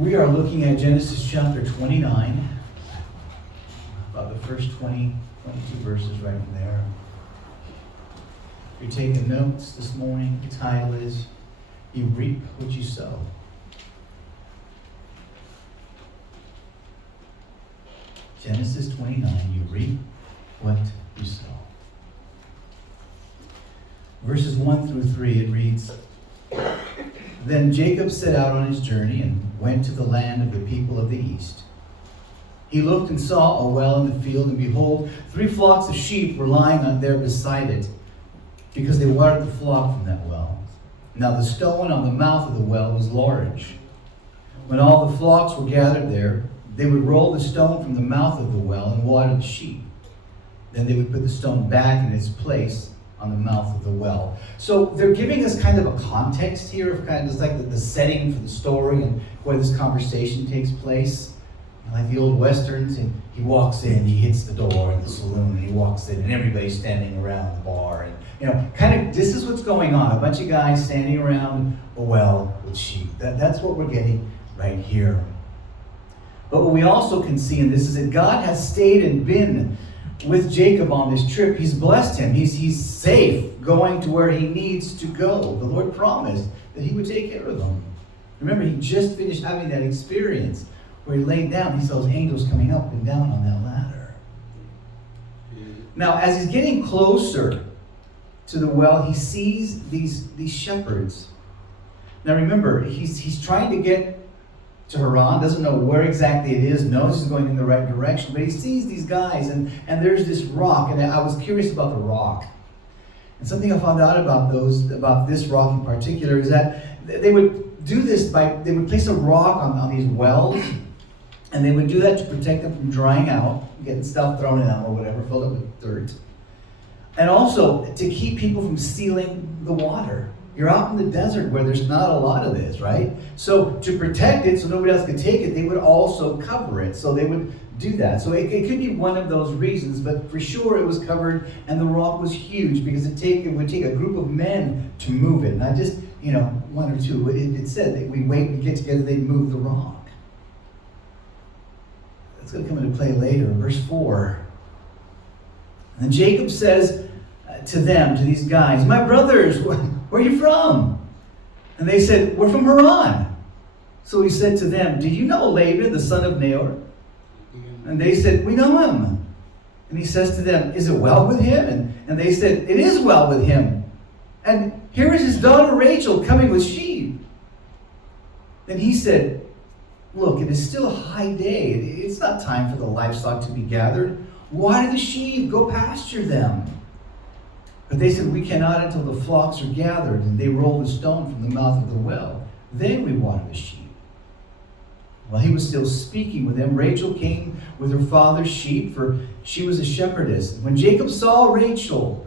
We are looking at Genesis chapter 29, about the first 22 verses right from there. If you're taking notes this morning, the title is, You Reap What You Sow. Genesis 29, you reap what you sow. Verses 1 through 3, it reads, Then Jacob set out on his journey and went to the land of the people of the east. He looked and saw a well in the field, and behold, 3 flocks of sheep were lying on there beside it, because they watered the flock from that well. Now the stone on the mouth of the well was large. When all the flocks were gathered there, they would roll the stone from the mouth of the well and water the sheep. Then they would put the stone back in its place on the mouth of the well. So they're giving us kind of a context here of kind of just like the setting for the story and where this conversation takes place. Like the old westerns, and he walks in, he hits the door in the saloon, and he walks in, and everybody's standing around the bar. And kind of this is what's going on. A bunch of guys standing around a well with sheep. That's what we're getting right here. But what we also can see in this is that God has stayed and been with Jacob on this trip. He's blessed him. He's safe going to where he needs to go. The Lord promised that he would take care of him. Remember, he just finished having that experience where he laid down. He saw those angels coming up and down on that ladder. Now, as he's getting closer to the well, he sees these shepherds. Now remember, he's trying to get to Haran, doesn't know where exactly it is, knows he's going in the right direction, but he sees these guys, and there's this rock, and I was curious about the rock. And something I found out about this rock in particular is that they would do this they would place a rock on these wells, and they would do that to protect them from drying out, getting stuff thrown in them or whatever, filled up with dirt. And also to keep people from stealing the water. You're out in the desert where there's not a lot of this, right? So to protect it so nobody else could take it, they would also cover it. So they would do that. So it could be one of those reasons, but for sure it was covered, and the rock was huge because it would take a group of men to move it. Not just, one or two. It said that we get together, they'd move the rock. That's going to come into play later. Verse 4. And then Jacob says to these guys, My brothers, where are you from? And they said, We're from Haran. So he said to them, Do you know Laban, the son of Nahor? And they said, We know him. And he says to them, Is it well with him? And they said, It is well with him. And here is his daughter Rachel coming with sheep. Then he said, Look, it is still a high day. It's not time for the livestock to be gathered. Water the sheep, go pasture them. But they said, We cannot until the flocks are gathered. And they rolled the stone from the mouth of the well. Then we water the sheep. While he was still speaking with them, Rachel came with her father's sheep, for she was a shepherdess. When Jacob saw Rachel,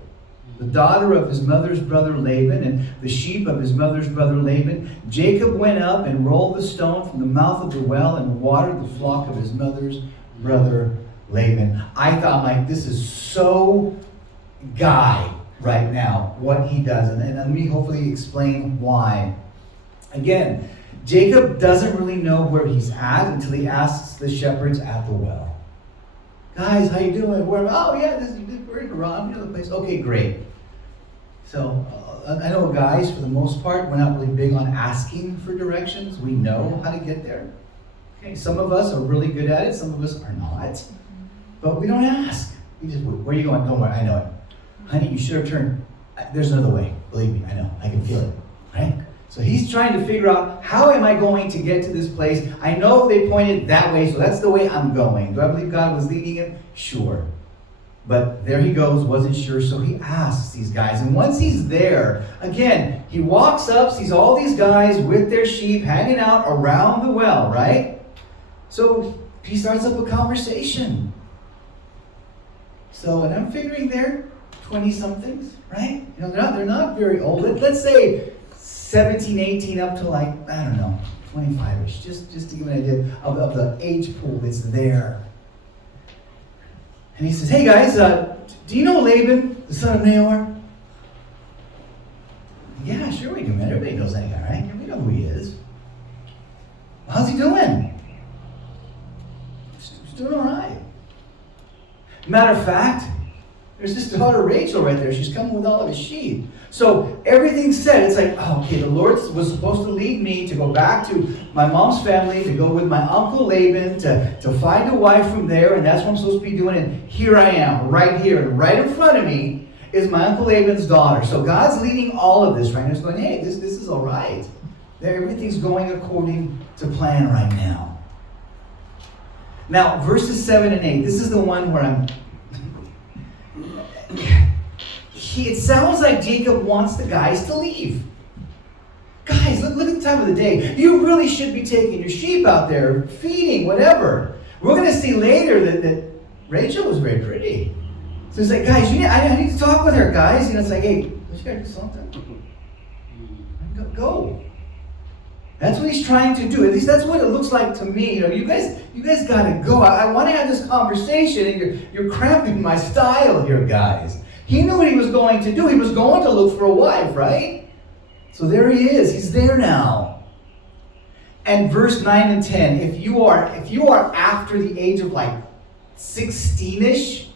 the daughter of his mother's brother Laban, and the sheep of his mother's brother Laban, Jacob went up and rolled the stone from the mouth of the well and watered the flock of his mother's brother Laban. I thought, this is so Guy right now, what he does. And let me hopefully explain why. Again, Jacob doesn't really know where he's at until he asks the shepherds at the well. Guys, how you doing? We're in Haran, the place. Okay, great. So I know guys, for the most part, we're not really big on asking for directions. We know how to get there. Okay, some of us are really good at it. Some of us are not. But we don't ask. We just, where are you going? Don't worry, I know it. Honey, you should have turned. There's another way. Believe me, I know. I can feel it. Right? So he's trying to figure out, how am I going to get to this place? I know they pointed that way, so that's the way I'm going. Do I believe God was leading him? Sure. But there he goes, wasn't sure, so he asks these guys. And once he's there, again, he walks up, sees all these guys with their sheep hanging out around the well, right? So he starts up a conversation. So, and I'm figuring they're 20-somethings, right? They're not very old. Let's say 17, 18 up to 25-ish, just to give an idea of the age pool that's there. And he says, Hey guys, do you know Laban, the son of Nahor? Yeah, sure we do, man. Everybody knows that guy, right? We know who he is. How's he doing? Matter of fact, there's his daughter Rachel right there. She's coming with all of his sheep. So everything's said. It's like, oh, okay, the Lord was supposed to lead me to go back to my mom's family, to go with my uncle Laban, to find a wife from there, and that's what I'm supposed to be doing. And here I am, right here, and right in front of me is my uncle Laban's daughter. So God's leading all of this right now. He's going, hey, this is all right. Everything's going according to plan right now. Now, verses 7 and 8. This is the one where it sounds like Jacob wants the guys to leave. Guys, look at the time of the day. You really should be taking your sheep out there, feeding, whatever. We're going to see later that Rachel was very pretty. So it's like, guys, I need to talk with her, guys. It's like, hey, don't you got to do something? Go. That's what he's trying to do. At least that's what it looks like to me. You guys got to go. I want to have this conversation, and you're cramping my style here, guys. He knew what he was going to do. He was going to look for a wife, right? So there he is. He's there now. And verse 9 and 10, if you are after the age of like 16-ish,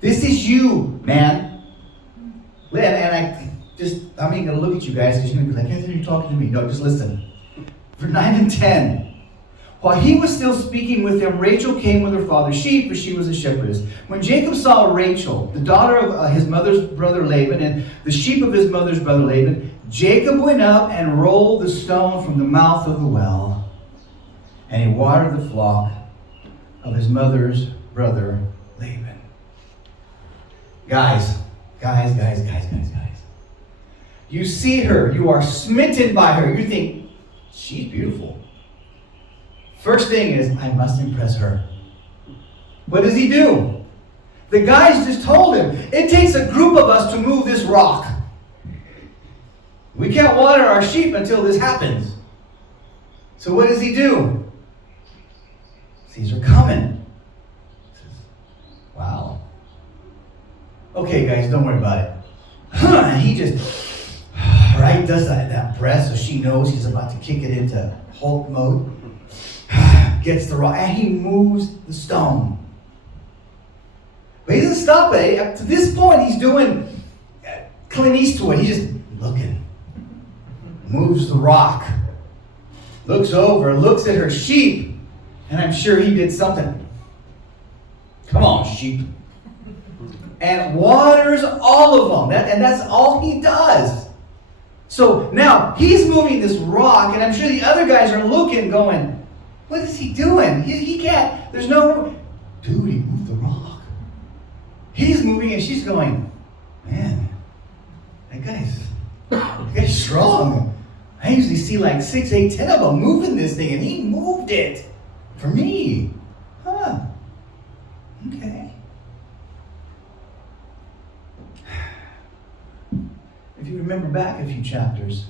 this is you, man. And I'm even going to look at you guys because you're going to be like, Anthony, you're talking to me. No, just listen. For 9 and 10. While he was still speaking with them, Rachel came with her father's sheep, for she was a shepherdess. When Jacob saw Rachel, the daughter of his mother's brother Laban, and the sheep of his mother's brother Laban, Jacob went up and rolled the stone from the mouth of the well, and he watered the flock of his mother's brother Laban. Guys. You see her, you are smitten by her, you think, she's beautiful. First thing is, I must impress her. What does he do? The guys just told him, it takes a group of us to move this rock. We can't water our sheep until this happens. So what does he do? Sees her coming. Wow. Okay, guys, don't worry about it. And he just, right, does that press so she knows he's about to kick it into Hulk mode. Gets the rock, and he moves the stone. But he doesn't stop it. Up to this point, he's doing Clint Eastwood. He's just looking. Moves the rock. Looks over, looks at her sheep, and I'm sure he did something. Come on, sheep. And waters all of them. And that's all he does. So now, he's moving this rock, and I'm sure the other guys are looking, going, what is he doing? He can't. There's no... Dude, he moved the rock. He's moving and she's going, man, that guy's strong. I usually see like 6, 8, 10 of them moving this thing, and he moved it for me. Huh. Okay. If you remember back a few chapters,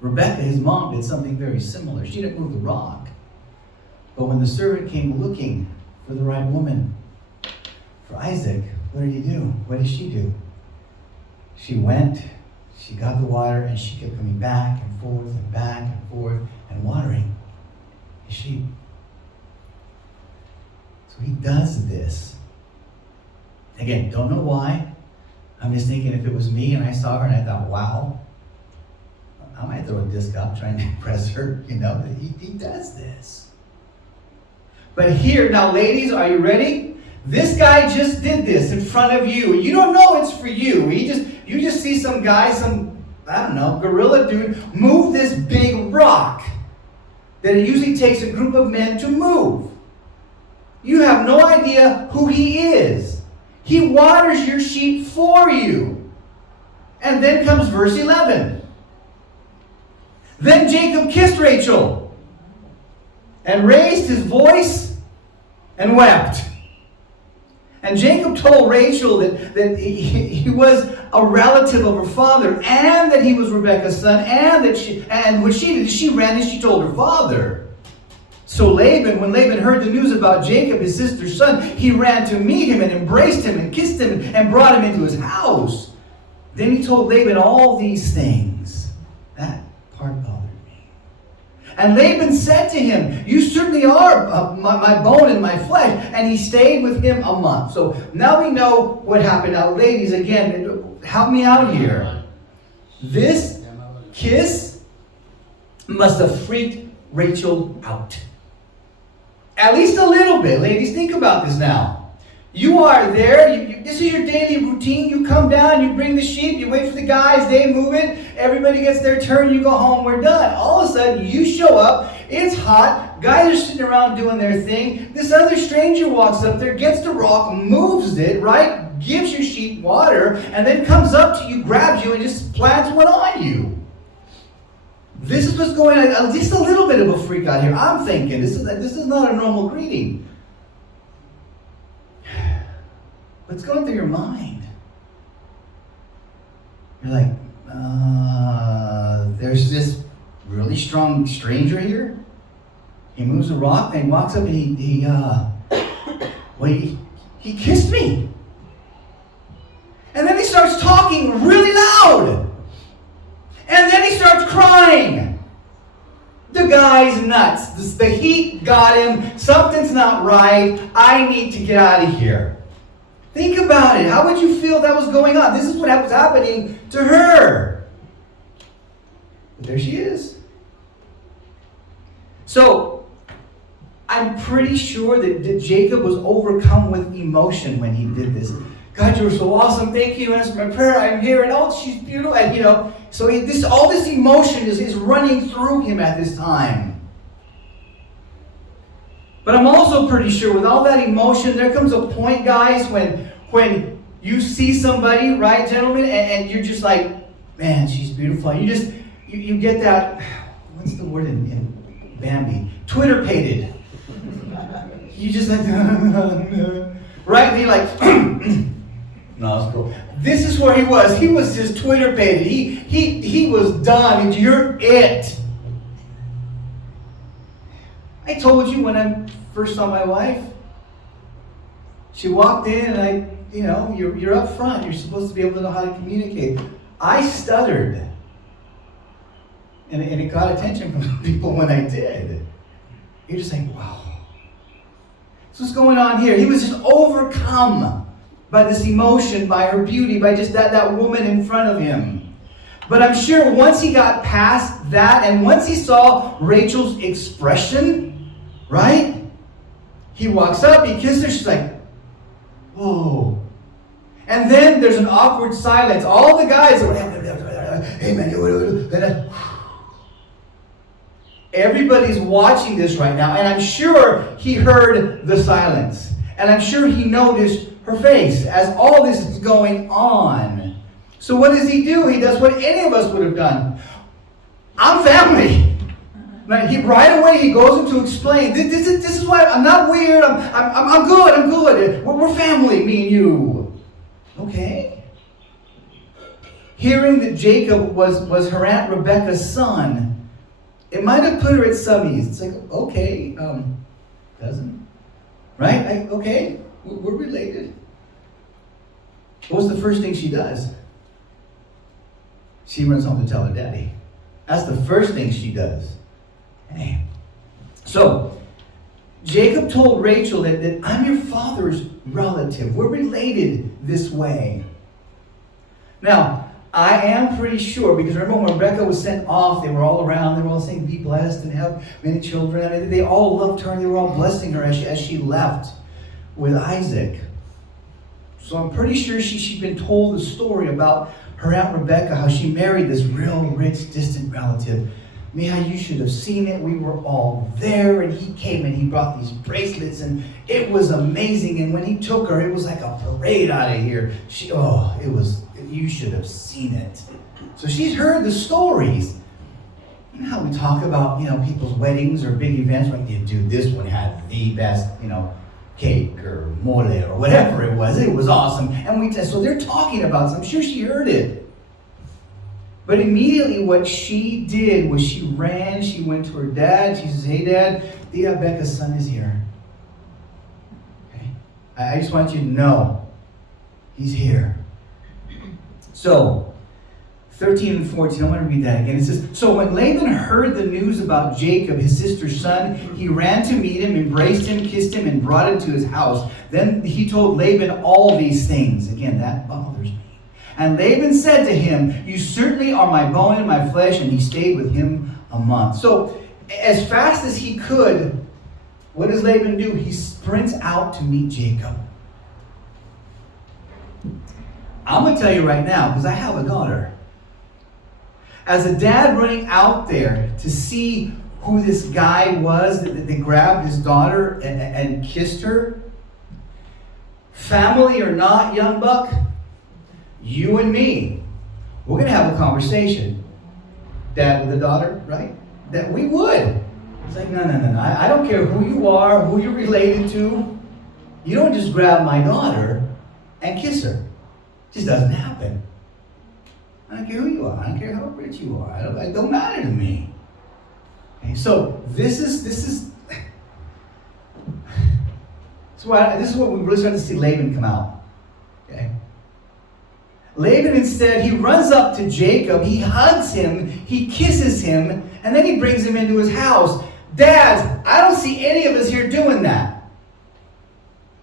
Rebecca, his mom, did something very similar. She didn't move the rock. But when the servant came looking for the right woman for Isaac, what did he do? What did she do? She went, she got the water, and she kept coming back and forth and watering his sheep. So he does this. Again, don't know why. I'm just thinking if it was me and I saw her and I thought, wow, I might throw a disc up trying to impress her. He does this. But here, now ladies, are you ready? This guy just did this in front of you. You don't know it's for you. You just see some guy, gorilla dude, move this big rock that it usually takes a group of men to move. You have no idea who he is. He waters your sheep for you. And then comes verse 11. Then Jacob kissed Rachel and raised his voice and wept. And Jacob told Rachel that he was a relative of her father, and that he was Rebekah's son, and what she did, she ran and she told her father. So when Laban heard the news about Jacob, his sister's son, he ran to meet him and embraced him and kissed him and brought him into his house. Then he told Laban all these things. That part bothered me. And Laban said to him, you certainly are my bone and my flesh. And he stayed with him a month. So now we know what happened. Now, ladies, again, help me out here. This kiss must have freaked Rachel out. At least a little bit. Ladies, think about this now. You are there. This is your daily routine. You come down, you bring the sheep, you wait for the guys, they move it, everybody gets their turn, you go home, we're done. All of a sudden, you show up, it's hot, guys are sitting around doing their thing, this other stranger walks up there, gets the rock, moves it, right, gives your sheep water, and then comes up to you, grabs you, and just plants one on you. This is what's going on. Just a little bit of a freak out here. I'm thinking, this is not a normal greeting. What's going through your mind? You're like, there's this really strong stranger here. He moves a rock and he walks up and he kissed me. And then he starts talking really loud. And then he starts crying. The guy's nuts. The heat got him. Something's not right. I need to get out of here. Think about it. How would you feel that was going on? This is what was happening to her. But there she is. So, I'm pretty sure that Jacob was overcome with emotion when he did this. God, you were so awesome. Thank you. And that's my prayer. I'm here. And oh, she's beautiful. And so all this emotion is running through him at this time. But I'm also pretty sure with all that emotion, there comes a point, guys, when you see somebody, right, gentlemen, and you're just like, man, she's beautiful. You get that, what's the word in Bambi? Twitter-pated. You just like, right? And you're like, no, it's cool. This is where he was. He was just Twitter-pated. He was done. You're it. I told you when I first saw my wife, she walked in and you're up front. You're supposed to be able to know how to communicate. I stuttered. And it got attention from people when I did. You're just like, wow. So what's going on here? He was just overcome by this emotion, by her beauty, by just that woman in front of him. But I'm sure once he got past that and once he saw Rachel's expression, right? He walks up, he kisses her, she's like, whoa. And then there's an awkward silence. All the guys are, hey man, everybody's watching this right now, and I'm sure he heard the silence. And I'm sure he noticed her face as all this is going on. So what does he do? He does what any of us would have done. I'm family. Right away he goes into explain. This is why I'm not weird. I'm good. I'm good. We're family, me and you. Okay. Hearing that Jacob was her Aunt Rebecca's son, it might have put her at some ease. It's like, okay, cousin, right? Okay, we're related. What was the first thing she does? She runs home to tell her daddy. That's the first thing she does. Hey. So, Jacob told Rachel that I'm your father's relative. We're related this way. Now, I am pretty sure, because remember when Rebecca was sent off, they were all around, they were all saying, be blessed and have many children. I mean, they all loved her and they were all blessing her as she left with Isaac. So I'm pretty sure she'd been told the story about her Aunt Rebecca, how she married this real rich, distant relative. Mia, you should have seen it. We were all there, and he came and he brought these bracelets, and it was amazing. And when he took her, it was like a parade out of here. You should have seen it. So she's heard the stories. You know how we talk about, people's weddings or big events, like, dude, this one had the best, cake or mole or whatever it was. It was awesome. And so they're talking about it. I'm sure she heard it. But immediately what she did was she ran, she went to her dad, she says, hey dad, Becca's son is here. Okay? I just want you to know, he's here. So, 13 and 14, I'm going to read that again. It says, "So when Laban heard the news about Jacob, his sister's son, he ran to meet him, embraced him, kissed him, and brought him to his house. Then he told Laban all these things." Again, that bothers me. "And Laban said to him, 'You certainly are my bone and my flesh,' and he stayed with him a month." So as fast as he could, what does Laban do? He sprints out to meet Jacob. I'm going to tell you right now, because I have a daughter. As a dad running out there to see who this guy was that grabbed his daughter and kissed her, family or not, young buck, you and me, we're going to have a conversation. Dad with a daughter, right? That we would. It's like, no. I don't care who you are, who you're related to. You don't just grab my daughter and kiss her. It just doesn't happen. I don't care who you are. I don't care how rich you are. It don't matter to me. Okay, so this is what we really start to see Laban come out. Okay. Laban instead, he runs up to Jacob, he hugs him, he kisses him, and then he brings him into his house. Dads, I don't see any of us here doing that.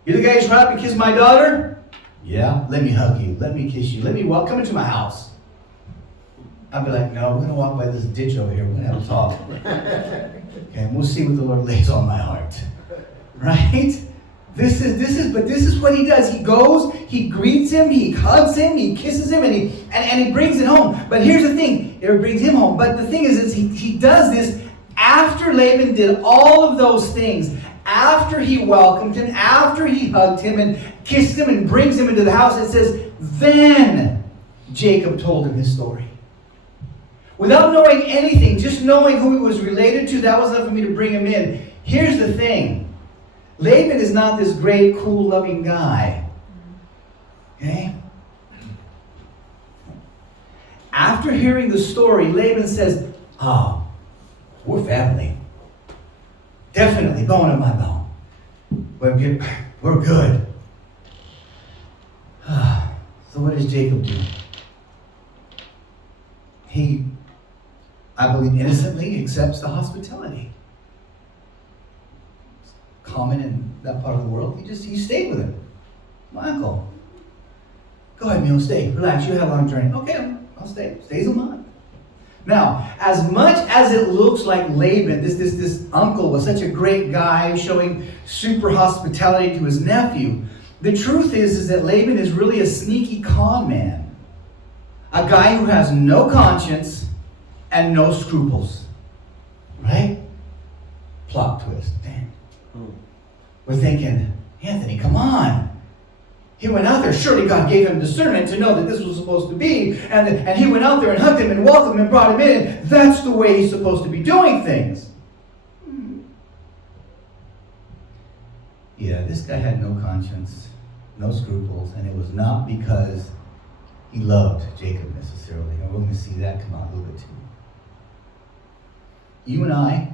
You're the guy who's run up and kissed my daughter? Yeah, let me hug you, let me kiss you, come into my house. I'd be like, no, we're going to walk by this ditch over here. We're going to have a talk. Okay, and we'll see what the Lord lays on my heart. Right? This is what he does. He goes, he greets him, he hugs him, he kisses him, and he brings it home. But here's the thing, it brings him home. But the thing is he does this after Laban did all of those things. After he welcomed him, after he hugged him and kissed him and brings him into the house, it says, then Jacob told him his story. Without knowing anything, just knowing who he was related to, that was enough for me to bring him in. Here's the thing. Laban is not this great, cool, loving guy. Okay? After hearing the story, Laban says, we're family. Definitely bone of my bone. We're good. So what does Jacob do? He, I believe, innocently accepts the hospitality. It's common in that part of the world. He stayed with him. My uncle. Go ahead, Neil, stay. Relax, you had a long journey. Okay, I'll stay. Stays a month. Now, as much as it looks like Laban, this uncle was such a great guy showing super hospitality to his nephew, the truth is that Laban is really a sneaky con man. A guy who has no conscience and no scruples. Right? Plot twist. Damn. We're thinking, Anthony, come on. He went out there. Surely God gave him discernment to know that this was supposed to be. And he went out there and hugged him and welcomed him and brought him in. And that's the way he's supposed to be doing things. Yeah, this guy had no conscience, no scruples, and it was not because he loved Jacob necessarily. And we're going to see that come out a little bit too. You and I,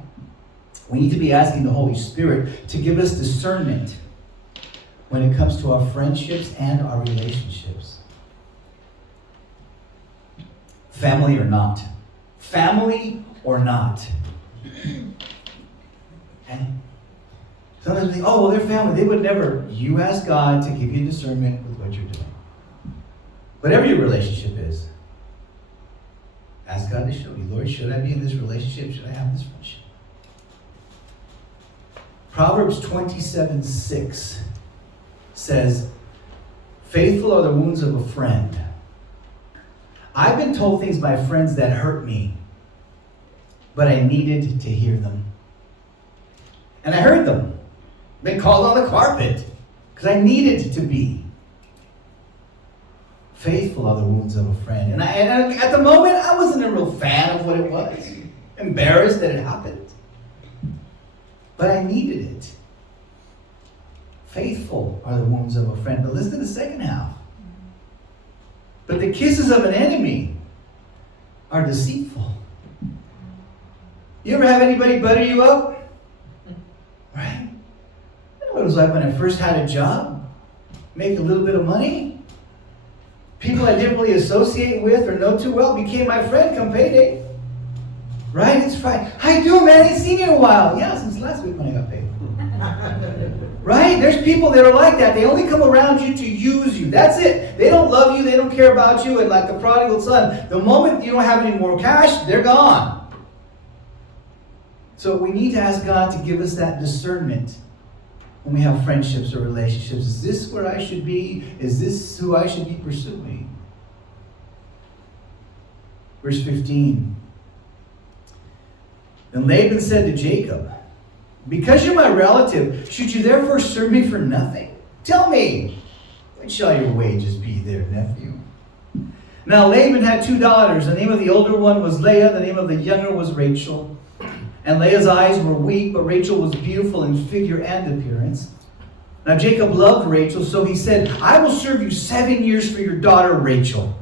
we need to be asking the Holy Spirit to give us discernment when it comes to our friendships and our relationships. Family or not. Family or not. Okay? Sometimes we think, oh, well, they're family. They would never. You ask God to give you discernment with what you're doing. Whatever your relationship is, ask God to show you. Lord, should I be in this relationship? Should I have this friendship? Proverbs 27:6 says, faithful are the wounds of a friend. I've been told things by friends that hurt me, but I needed to hear them. And I heard them. They called on the carpet because I needed to be. Faithful are the wounds of a friend. And at the moment, I wasn't a real fan of what it was. Embarrassed that it happened. But I needed it. Faithful are the wounds of a friend. But listen to the second half. But the kisses of an enemy are deceitful. You ever have anybody butter you up? Right? I know what it was like when I first had a job. Make a little bit of money. People I didn't really associate with or know too well became my friend come payday. Right? It's Friday. How you doing, man? I ain't seen you in a while. Yeah, since last week when I got paid. Right? There's people that are like that. They only come around you to use you. That's it. They don't love you. They don't care about you. And like the prodigal son, the moment you don't have any more cash, they're gone. So we need to ask God to give us that discernment when we have friendships or relationships. Is this where I should be? Is this who I should be pursuing? Verse 15. Then Laban said to Jacob, because you're my relative, should you therefore serve me for nothing? Tell me, when shall your wages be there, nephew? Now Laban had 2 daughters. The name of the older one was Leah. The name of the younger was Rachel. And Leah's eyes were weak, but Rachel was beautiful in figure and appearance. Now Jacob loved Rachel, so he said, I will serve you 7 years for your daughter Rachel.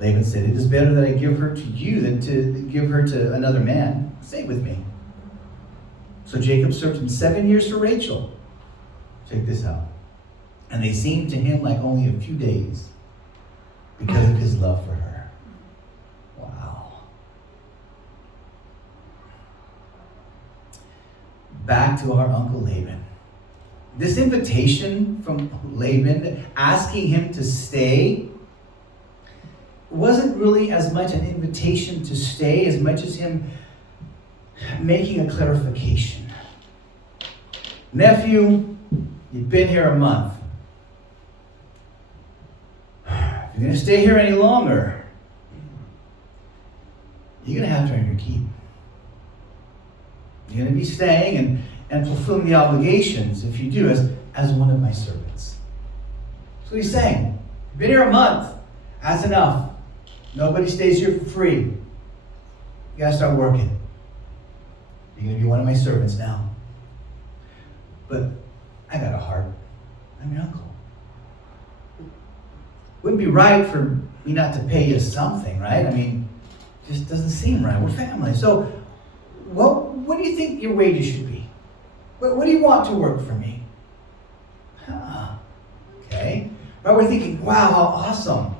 Laban said, it is better that I give her to you than to give her to another man. Stay with me. So Jacob served him 7 years for Rachel. Check this out. And they seemed to him like only a few days because of his love for her. Wow. Back to our Uncle Laban. This invitation from Laban asking him to stay wasn't really as much an invitation to stay as much as him making a clarification. Nephew, you've been here a month. If you're going to stay here any longer, you're going to have to earn your keep. You're going to be staying and fulfilling the obligations, if you do, as one of my servants. That's what he's saying. You've been here a month. That's enough. Nobody stays here for free. You got to start working. You're going to be one of my servants now. But I got a heart. I'm your uncle. Wouldn't be right for me not to pay you something, right? I mean, it just doesn't seem right. We're family. So, what do you think your wages should be? What do you want to work for me? Okay. Right, we're thinking, wow, how awesome.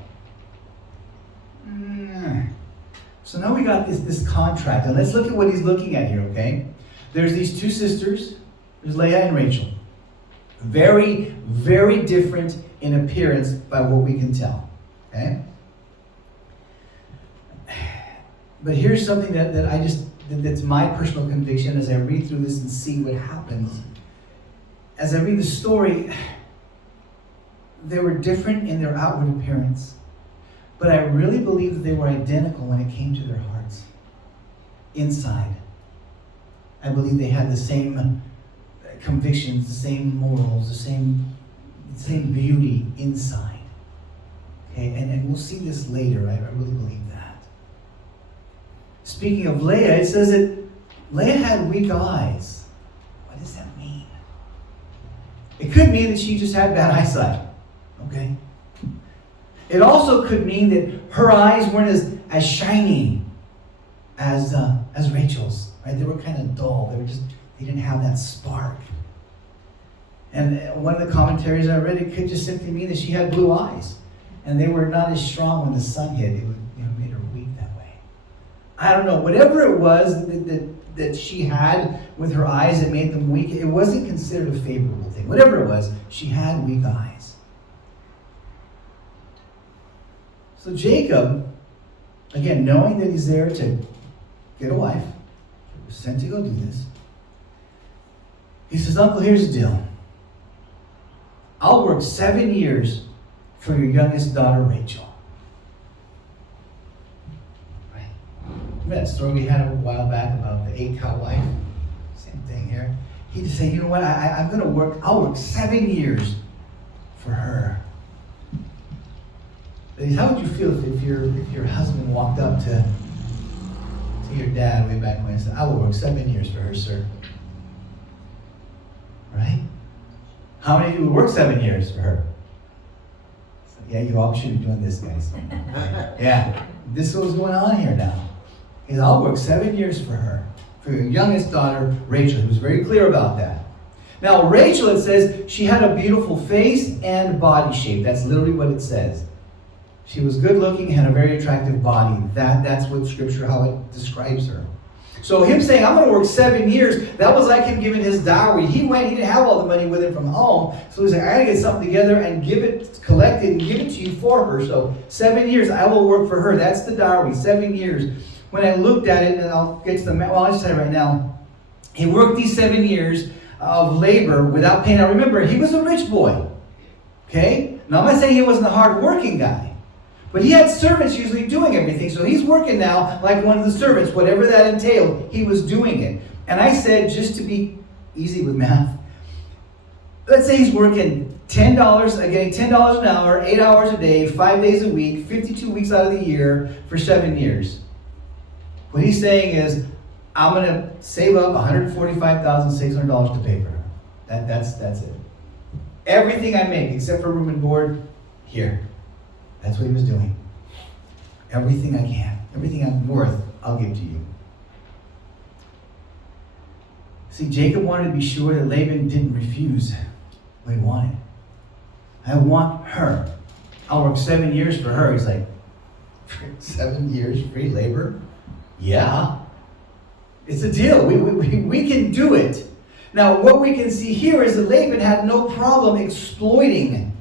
So now we got this contract, and let's look at what he's looking at here, okay? There's these 2 sisters. There's Leah and Rachel. Very, very different in appearance by what we can tell, okay? But here's something that's my personal conviction as I read through this and see what happens. As I read the story, they were different in their outward appearance. But I really believe that they were identical when it came to their hearts. Inside. I believe they had the same convictions, the same morals, the same beauty inside. Okay, and we'll see this later. I really believe that. Speaking of Leah, it says that Leah had weak eyes. What does that mean? It could mean that she just had bad eyesight. Okay? It also could mean that her eyes weren't as shiny as Rachel's. Right? They were kind of dull. They didn't have that spark. And one of the commentaries I read, it could just simply mean that she had blue eyes, and they were not as strong when the sun hit. It would, made her weak that way. I don't know. Whatever it was that she had with her eyes that made them weak, it wasn't considered a favorable thing. Whatever it was, she had weak eyes. So Jacob, again, knowing that he's there to get a wife, he was sent to go do this, he says, Uncle, here's the deal. I'll work 7 years for your youngest daughter, Rachel. Right? Remember that story we had a while back about the 8-cow wife? Same thing here. He just said, you know what, I'll work 7 years for her. Ladies, how would you feel if your husband walked up to your dad way back when and said, I will work 7 years for her, sir? Right? How many of you would work 7 years for her? So, yeah, you all should be doing this, guys. Yeah, this is what's going on here now. He said, I'll work 7 years for her, for your youngest daughter, Rachel. He was very clear about that. Now, Rachel, it says, she had a beautiful face and body shape. That's literally what it says. She was good looking, had a very attractive body. That's what scripture, how it describes her. So him saying, I'm going to work 7 years, that was like him giving his dowry. He didn't have all the money with him from home. So he's like, I got to get something together and give it, collect it, and give it to you for her. So 7 years, I will work for her. That's the dowry, 7 years. When I looked at it, and I'll get to the, well, I'll just say it right now. He worked these 7 years of labor without pay. Now remember, he was a rich boy. Okay? Now I'm not saying he wasn't a hard-working guy. But he had servants usually doing everything. So he's working now like one of the servants. Whatever that entailed, he was doing it. And I said, just to be easy with math, let's say he's working $10, getting $10 an hour, 8 hours a day, 5 days a week, 52 weeks out of the year for 7 years. What he's saying is, I'm going to save up $145,600 to pay for her. That's it. Everything I make, except for room and board, here. That's what he was doing. Everything I can, everything I'm worth, I'll give to you. See, Jacob wanted to be sure that Laban didn't refuse what he wanted. I want her. I'll work 7 years for her. He's like, 7 years free labor? Yeah. It's a deal. We can do it. Now, what we can see here is that Laban had no problem exploiting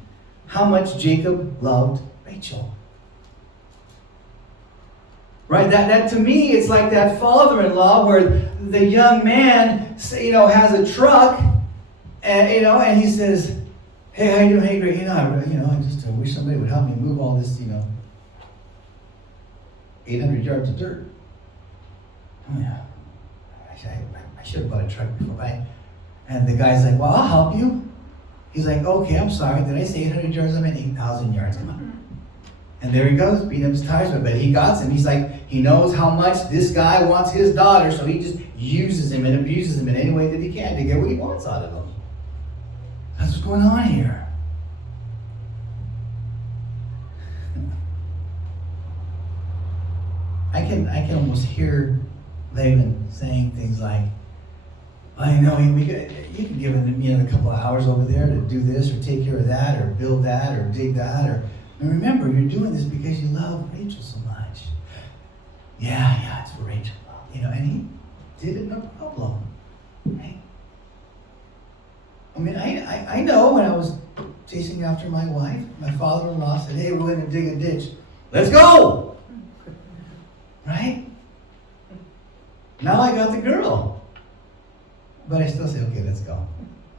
how much Jacob loved Rachel. Right? That to me, it's like that father-in-law where the young man, has a truck, and and he says, "Hey, how you doing? Hey, great. I just wish somebody would help me move all this, 800 yards of dirt. Oh yeah, I should have bought a truck before." And the guy's like, "Well, I'll help you." He's like, "Okay, I'm sorry. Did I say 800 yards? I meant 8,000 yards. Come on." And there he goes, beating up his tires, but he got him. He's like, he knows how much this guy wants his daughter, so he just uses him and abuses him in any way that he can to get what he wants out of him. That's what's going on here. I can almost hear Laban saying things like, "I know you can give him a couple of hours over there to do this or take care of that or build that or dig that and remember, you're doing this because you love Rachel so much." Yeah, it's for Rachel. And he did it no problem. Right? I mean, I know when I was chasing after my wife, my father-in-law said, "Hey, we're going to dig a ditch. Let's go!" Right? Now I got the girl. But I still say, "Okay, let's go."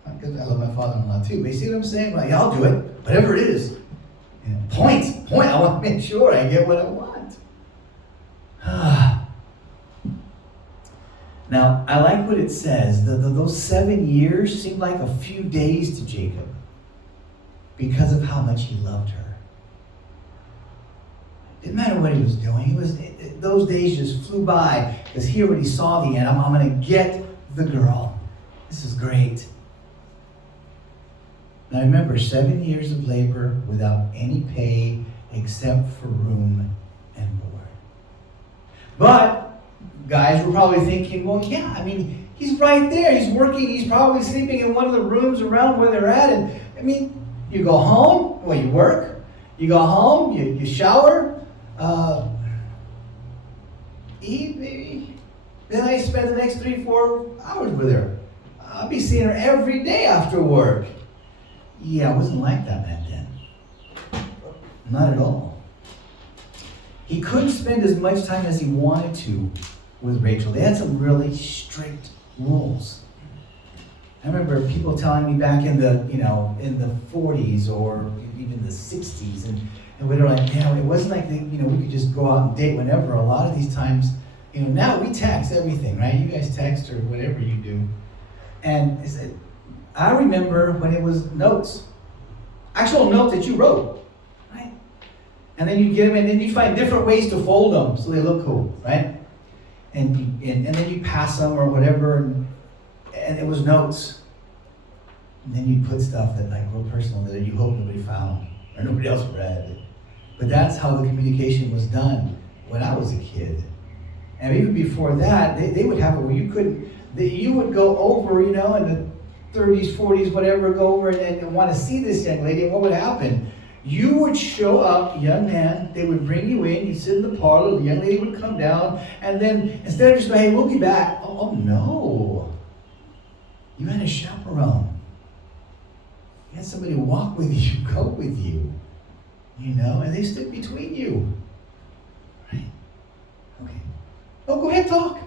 Because I love my father-in-law too. But you see what I'm saying? Well, yeah, I'll do it. Whatever it is. Point. I want to make sure I get what I want. Now, I like what it says. Those 7 years seemed like a few days to Jacob because of how much he loved her. Didn't matter what he was doing. Those days just flew by because he already saw the end. I'm going to get the girl. This is great. Now remember, 7 years of labor without any pay except for room and board. But guys were probably thinking, well, yeah, I mean, he's right there. He's working. He's probably sleeping in one of the rooms around where they're at. And I mean, you go home, well, you work. You go home, you shower, eat maybe. Then I spend the next 3-4 hours with her. I'll be seeing her every day after work. Yeah, it wasn't like that back then. Not at all. He couldn't spend as much time as he wanted to with Rachel. They had some really strict rules. I remember people telling me back in the 40s or even the 60s, and we were like, it wasn't like we could just go out and date whenever. A lot of these times, now we text everything, right? You guys text or whatever you do. And I remember when it was notes, actual notes that you wrote, right? And then you get them, and then you find different ways to fold them so they look cool, right? And then you pass them or whatever, and it was notes. And then you put stuff that like real personal that you hope nobody found or nobody else read. But that's how the communication was done when I was a kid. And even before that, they would have it where you would go over, in the 30s, 40s, whatever, go over and want to see this young lady. And what would happen? You would show up, young man, they would bring you in, you'd sit in the parlor, the young lady would come down, and then instead of just saying, hey, we'll be back. Oh no. You had a chaperone. You had somebody walk with you, go with you. And they stood between you. Right? Okay. Oh, go ahead, talk.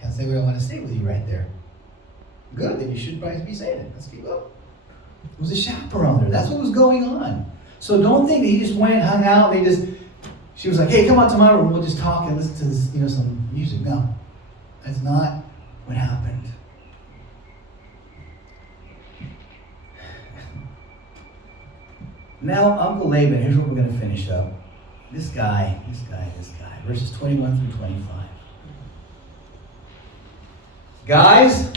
Can't say what I want to say with you right there. Good, then you should probably be saying it. Let's keep up. It was a chaperone there. That's what was going on. So don't think that he just went, hung out, she was like, hey, come out to my room, we'll just talk and listen to this, some music. No. That's not what happened. Now, Uncle Laban, here's what we're going to finish up. This guy, verses 21 through 25. Guys,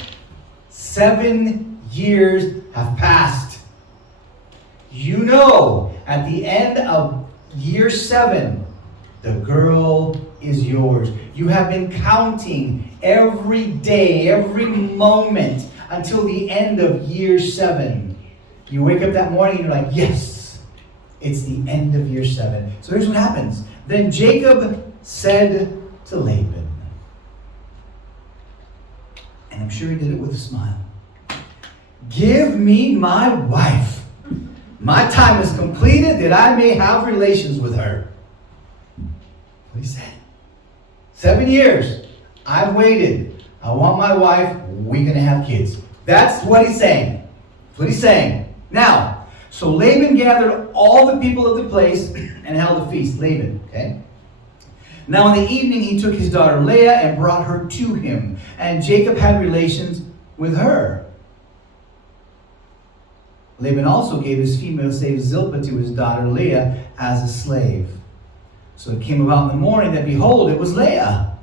7 years have passed. At the end of year 7, the girl is yours. You have been counting every day, every moment until the end of year 7. You wake up that morning and you're like, yes, it's the end of year 7. So here's what happens. Then Jacob said to Laban, and I'm sure he did it with a smile, give me my wife. My time is completed that I may have relations with her. What he said. 7 years. I've waited. I want my wife. We're going to have kids. That's what he's saying. That's what he's saying. Now, so Laban gathered all the people of the place and held a feast. Laban, okay? Now in the evening he took his daughter Leah and brought her to him. And Jacob had relations with her. Laban also gave his female slave Zilpah to his daughter Leah as a slave. So it came about in the morning that, behold, it was Leah.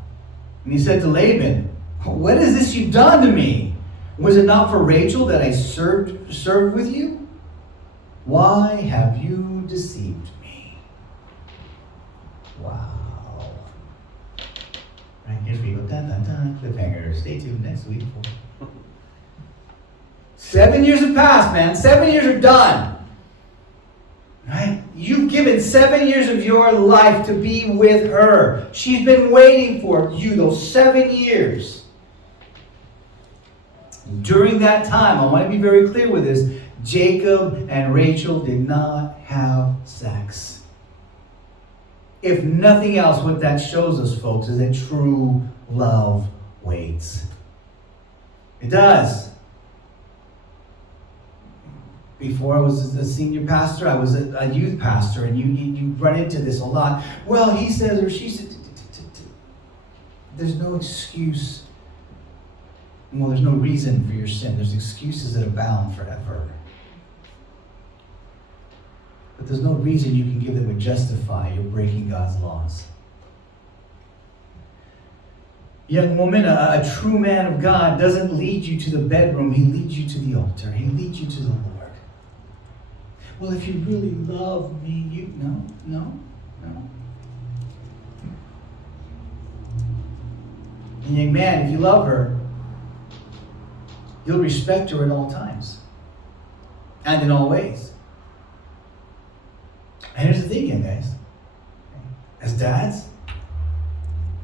And he said to Laban, what is this you've done to me? Was it not for Rachel that I served with you? Why have you deceived me? Wow. Right, here's we go. Dun, dun, dun. Cliffhanger. Stay tuned next week. 7 years have passed, man. 7 years are done. Right? You've given 7 years of your life to be with her. She's been waiting for you those 7 years. During that time, I want to be very clear with this, Jacob and Rachel did not have sex. If nothing else, what that shows us, folks, is that true love waits. It does. Before I was a senior pastor, I was a youth pastor, and you run into this a lot. Well, he says or she says. There's no excuse. Well, there's no reason for your sin. There's excuses that abound forever. But there's no reason you can give that would justify your breaking God's laws. Young woman, a true man of God doesn't lead you to the bedroom. He leads you to the altar. He leads you to the Lord. Well, if you really love me, no. And young man, if you love her, you'll respect her at all times. And in all ways. And here's the thing, young guys. As dads,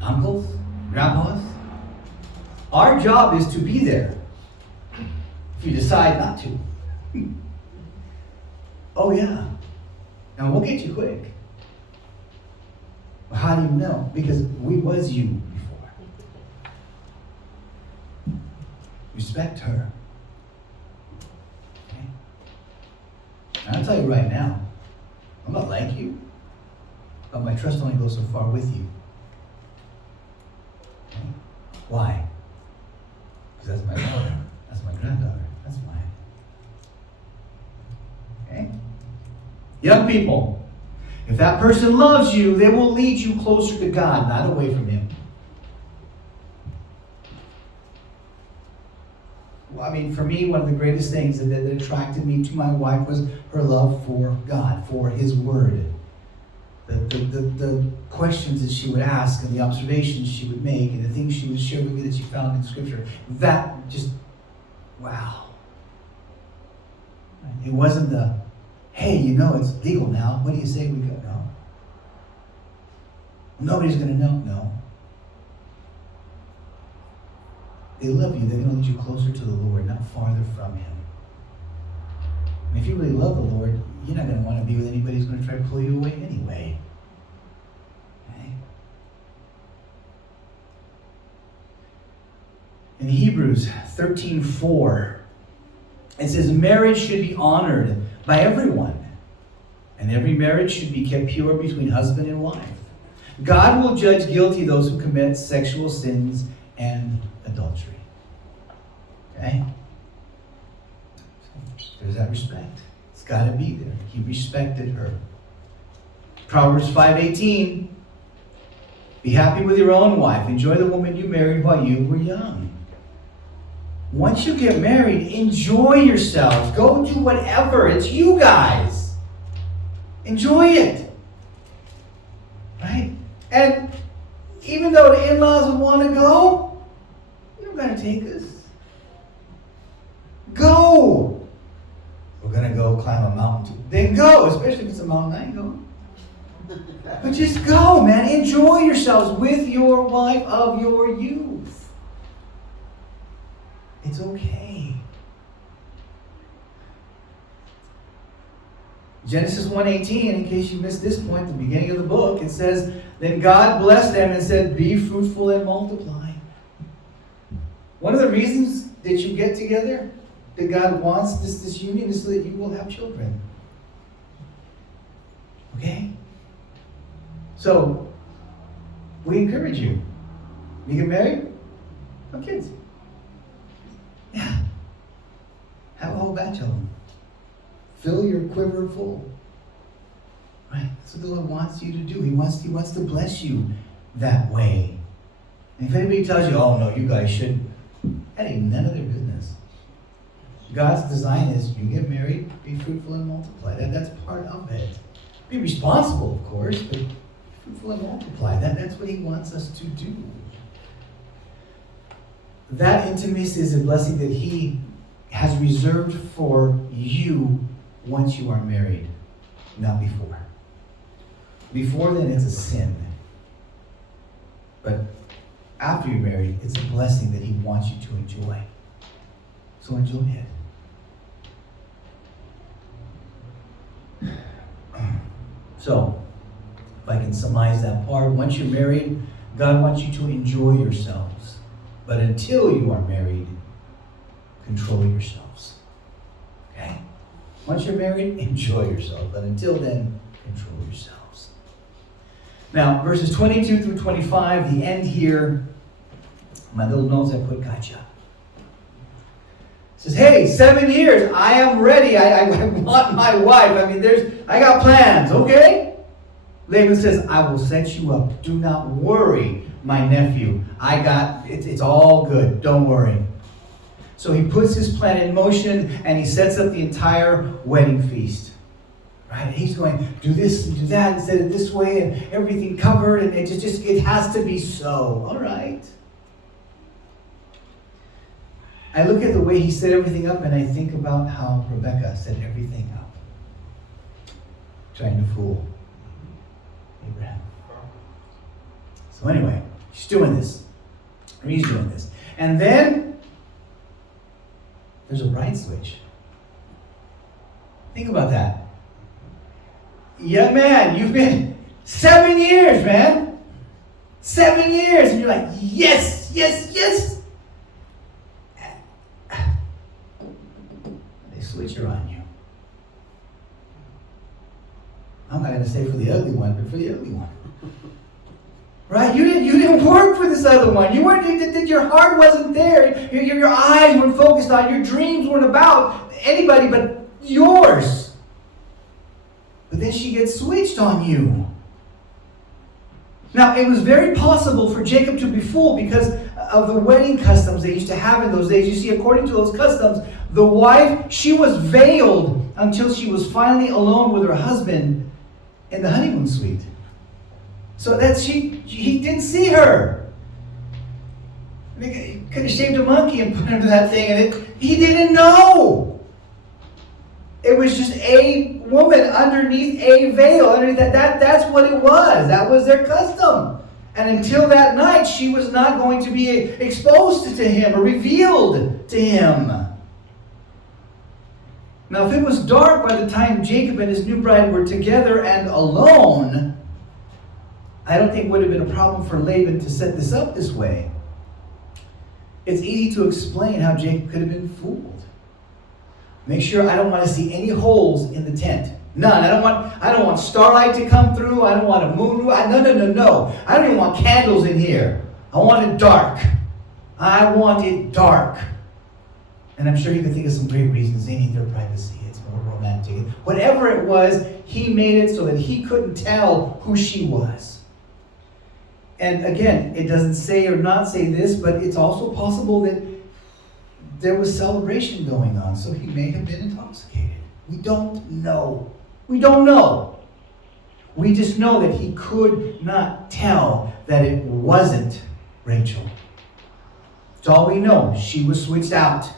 uncles, grandpas, our job is to be there if you decide not to. Oh yeah. And we'll get you quick. Well, how do you know? Because we was you before. Respect her. Okay? And I'll tell you right now, I'm not like you, but my trust only goes so far with you. Okay? Why? Because that's my daughter. That's my granddaughter. That's why. Okay? Young people, if that person loves you, they will lead you closer to God, not away from Him. Well, I mean, for me, one of the greatest things that attracted me to my wife was her love for God, for His Word. The questions that she would ask and the observations she would make and the things she would share with me that she found in Scripture, that just, wow. It wasn't the Hey, you know it's legal now. What do you say we go? No. Nobody's going to know. No. They love you. They're going to lead you closer to the Lord, not farther from Him. And if you really love the Lord, you're not going to want to be with anybody who's going to try to pull you away anyway. Okay? In Hebrews 13:4, it says, marriage should be honored by everyone, and every marriage should be kept pure between husband and wife. God will judge guilty those who commit sexual sins and adultery. Okay? So there's that respect. It's got to be there. He respected her. Proverbs 5:18. Be happy with your own wife. Enjoy the woman you married while you were young. Once you get married, enjoy yourselves. Go do whatever. It's you guys. Enjoy it. Right? And even though the in-laws would want to go, you don't got to take us. Go. We're going to go climb a mountain. Then go, especially if it's a mountain I ain't going. But just go, man. Enjoy yourselves with your wife of your youth. It's okay. Genesis 1:18, in case you missed this point, the beginning of the book, it says, then God blessed them and said, be fruitful and multiply. One of the reasons that you get together, that God wants this union, is so that you will have children. Okay? So, we encourage you. You get married? Have kids. Yeah. Have a whole batch of them. Fill your quiver full. Right? That's what the Lord wants you to do. He wants to bless you that way. And if anybody tells you, oh no, you guys shouldn't, that ain't none of their business. God's design is you get married, be fruitful and multiply. That's part of it. Be responsible, of course, but be fruitful and multiply. That's what He wants us to do. That intimacy is a blessing that He has reserved for you once you are married, not before. Before then, it's a sin. But after you're married, it's a blessing that He wants you to enjoy. So enjoy it. So, if I can surmise that part, once you're married, God wants you to enjoy yourselves. But until you are married, control yourselves. Okay? Once you're married, enjoy yourself. But until then, control yourselves. Now, verses 22 through 25, the end here, my little notes I put, gotcha. It says, hey, 7 years, I am ready. I want my wife. I mean, I got plans, okay? Laban says, I will set you up. Do not worry, my nephew. It's all good. Don't worry. So he puts his plan in motion and he sets up the entire wedding feast. Right? He's going, do this and do that instead of this way, and everything covered, and it has to be so. All right. I look at the way he set everything up and I think about how Rebecca set everything up. Trying to fool Abraham. So anyway, she's doing this. Or he's doing this. And then there's a bride switch. Think about that. Yeah, man, you've been 7 years, man. 7 years. And you're like, yes, yes, yes. They switch her on you. I'm not going to say for the ugly one, but for the ugly one. Right? You didn't work for this other one. Your heart wasn't there. Your eyes weren't focused on. Your dreams weren't about anybody but yours. But then she gets switched on you. Now, it was very possible for Jacob to be fooled because of the wedding customs they used to have in those days. You see, according to those customs, the wife, she was veiled until she was finally alone with her husband in the honeymoon suite. So that he didn't see her. He could have shaved a monkey and put him to that thing, and he didn't know. It was just a woman underneath a veil. Underneath that's what it was. That was their custom. And until that night, she was not going to be exposed to him or revealed to him. Now, if it was dark by the time Jacob and his new bride were together and alone, I don't think it would have been a problem for Laban to set this up this way. It's easy to explain how Jacob could have been fooled. Make sure I don't want to see any holes in the tent. None. I don't want starlight to come through. I don't want a moon. No. I don't even want candles in here. I want it dark. I want it dark. And I'm sure you can think of some great reasons. They need their privacy. It's more romantic. Whatever it was, he made it so that he couldn't tell who she was. And again, it doesn't say or not say this, but it's also possible that there was celebration going on, so he may have been intoxicated. We don't know. We don't know. We just know that he could not tell that it wasn't Rachel. That's all we know. She was switched out.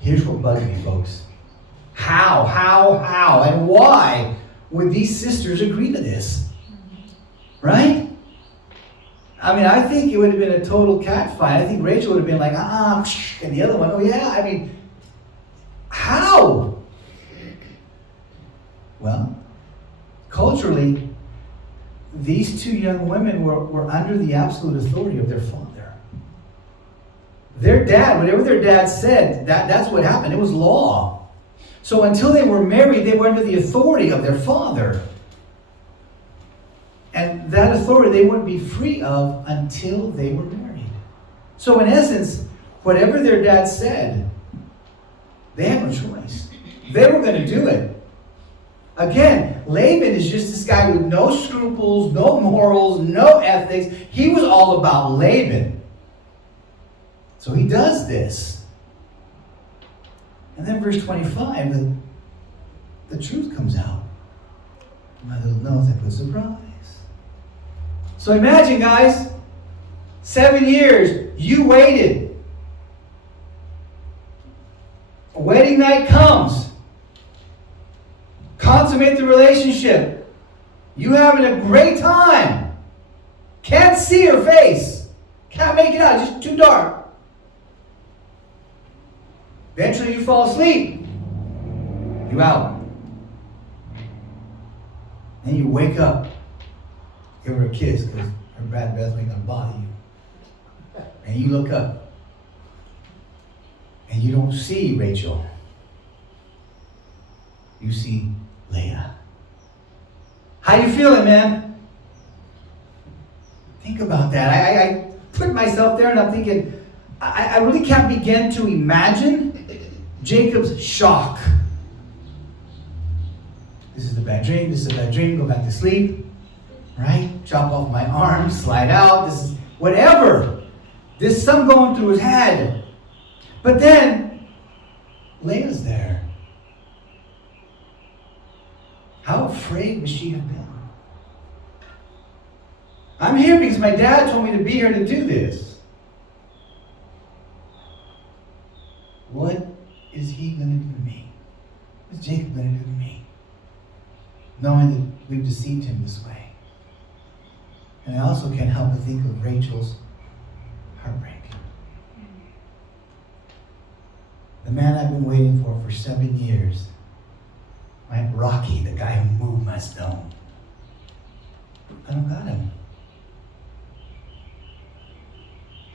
Here's what bugs me, folks. How, and why would these sisters agree to this? Right? I mean, I think it would have been a total catfight. I think Rachel would have been like, and the other one, oh yeah. I mean, how? Well, culturally, these two young women were under the absolute authority of their father. Their dad, whatever their dad said, that's what happened. It was law. So until they were married, they were under the authority of their father. And that authority they wouldn't be free of until they were married. So in essence, whatever their dad said, they had no choice. They were going to do it. Again, Laban is just this guy with no scruples, no morals, no ethics. He was all about Laban. So he does this. And then verse 25, the truth comes out. My little nose, I put surprise. So imagine, guys, 7 years, you waited. A wedding night comes. Consummate the relationship. You having a great time. Can't see her face. Can't make it out, just too dark. Eventually you fall asleep. You out. Then you wake up. Give her a kiss because her bad breath ain't going to bother you. And you look up. And you don't see Rachel. You see Leah. How you feeling, man? Think about that. I put myself there and I'm thinking, I really can't begin to imagine Jacob's shock. This is a bad dream. This is a bad dream. Go back to sleep. Right? Chop off my arm. Slide out. This is whatever. There's some going through his head. But then, Leah's there. How afraid would she have been? I'm here because my dad told me to be here to do this. What is he going to do to me? What's Jacob going to do to me? Knowing that we've deceived him this way. And I also can't help but think of Rachel's heartbreak. The man I've been waiting for 7 years. Right? Rocky, the guy who moved my stone. I don't got him.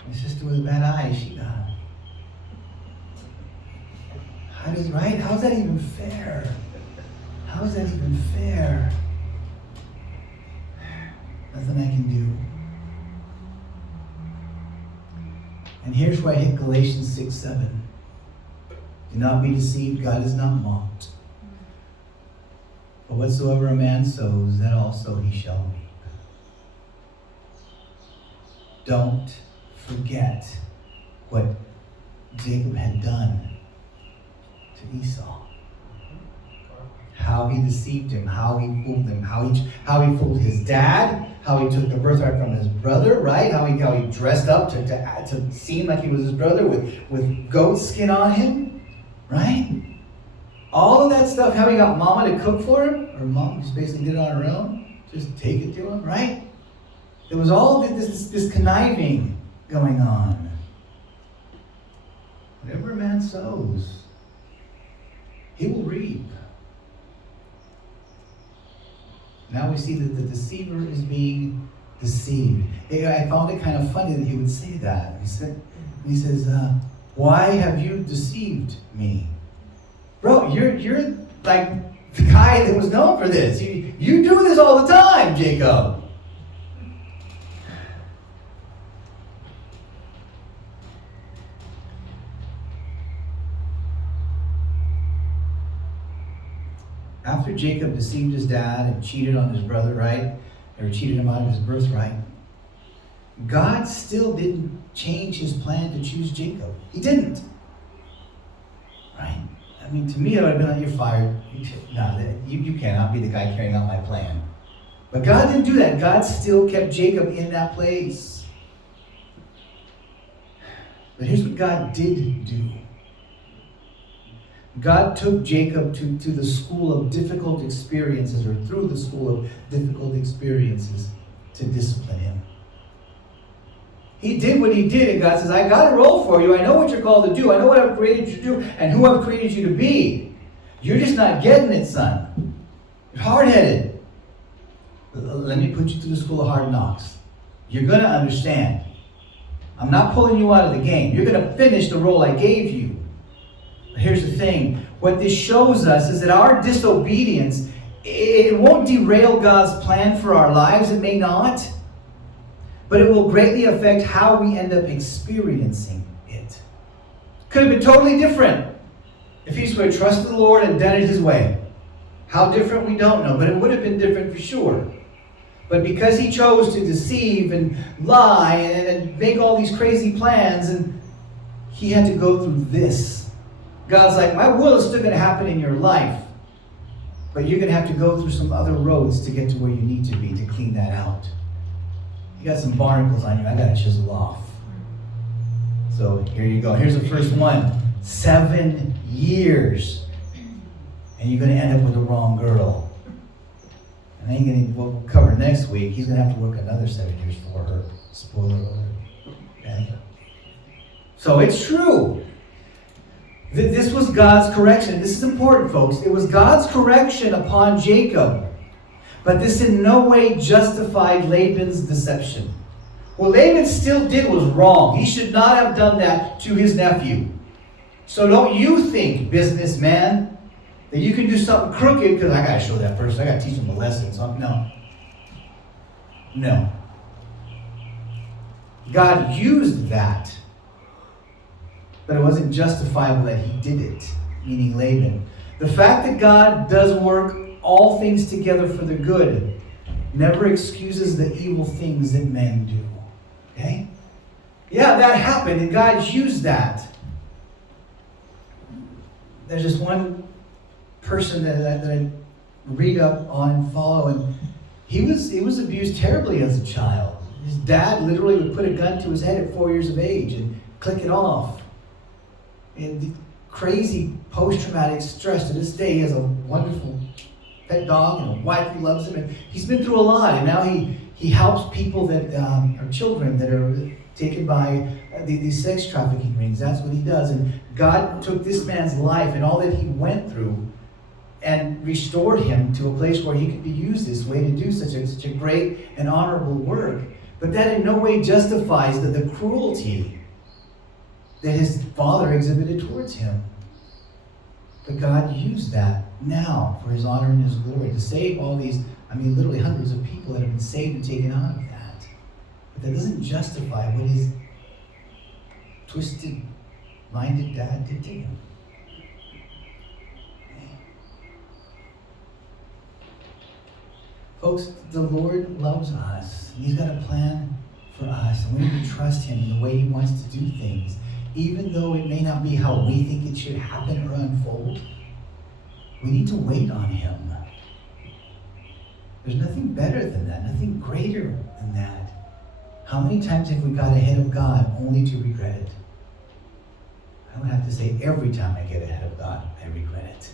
My sister with a bad eye, she got him. How is that even fair? How is that even fair? Nothing I can do. And here's where I hit Galatians 6:7. Do not be deceived, God is not mocked. For whatsoever a man sows, that also he shall reap. Don't forget what Jacob had done to Esau. How he deceived him, how he fooled him, how he fooled his dad, how he took the birthright from his brother, right? How he dressed up to seem like he was his brother with goat skin on him, right? All of that stuff, how he got mama to cook for him, or mom just basically did it on her own, just take it to him, right? There was all of this conniving going on. Whatever a man sows, he will reap. Now we see that the deceiver is being deceived. I found it kind of funny that he would say that. He says, why have you deceived me? Bro, you're like the guy that was known for this. You do this all the time, Jacob. After Jacob deceived his dad and cheated on his brother, right? Or cheated him out of his birthright, God still didn't change his plan to choose Jacob. He didn't. Right? I mean, to me, it would have been like, you're fired. You cannot be the guy carrying out my plan. But God didn't do that. God still kept Jacob in that place. But here's what God did do. God took Jacob to the school of difficult experiences, or through the school of difficult experiences, to discipline him. He did what he did, and God says, I got a role for you. I know what you're called to do. I know what I've created you to do, and who I've created you to be. You're just not getting it, son. You're hard-headed. Let me put you through the school of hard knocks. You're going to understand. I'm not pulling you out of the game. You're going to finish the role I gave you. Here's the thing. What this shows us is that our disobedience, it won't derail God's plan for our lives. It may not. But it will greatly affect how we end up experiencing it. Could have been totally different if he would have trusted the Lord and done it his way. How different, we don't know. But it would have been different for sure. But because he chose to deceive and lie and make all these crazy plans, and he had to go through this. God's like, my will is still going to happen in your life, but you're going to have to go through some other roads to get to where you need to be to clean that out. You got some barnacles on you, I got to chisel off. So here you go. Here's the first one. 7 years. And you're going to end up with the wrong girl. And then we'll cover next week, he's going to have to work another 7 years for her. Spoiler alert. Okay? So it's true. This was God's correction. This is important, folks. It was God's correction upon Jacob. But this in no way justified Laban's deception. What Laban still did was wrong. He should not have done that to his nephew. So don't you think, businessman, that you can do something crooked because I got to show that person. I got to teach him a lesson. So No. God used that. But it wasn't justifiable that he did it, meaning Laban. The fact that God does work all things together for the good never excuses the evil things that men do. Okay? Yeah, that happened, and God used that. There's just one person that I read up on and follow, and he was abused terribly as a child. His dad literally would put a gun to his head at 4 years of age and click it off. And the crazy post-traumatic stress, to this day, he has a wonderful pet dog and a wife who loves him. And he's been through a lot, and now he helps people that are children that are taken by these sex trafficking rings. That's what he does. And God took this man's life and all that he went through and restored him to a place where he could be used this way to do such a great and honorable work. But that in no way justifies the cruelty that his father exhibited towards him. But God used that now for his honor and his glory to save all these, literally hundreds of people that have been saved and taken out of that. But that doesn't justify what his twisted-minded dad did to him. Folks, the Lord loves us. He's got a plan for us, and we need to trust him in the way he wants to do things. Even though it may not be how we think it should happen or unfold, we need to wait on him. There's nothing better than that, nothing greater than that. How many times have we got ahead of God only to regret it? I don't have to say every time I get ahead of God, I regret it.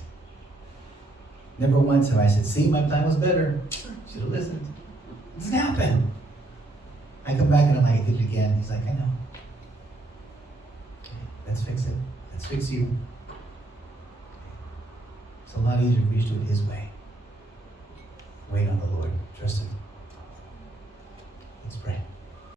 Never once have I said, see, my plan was better. Should have listened. It doesn't happen. I come back and I'm like, I did it again. He's like, I know. Okay, let's fix it. Let's fix you. It's a lot easier for you to do it His way. Wait on the Lord. Trust Him.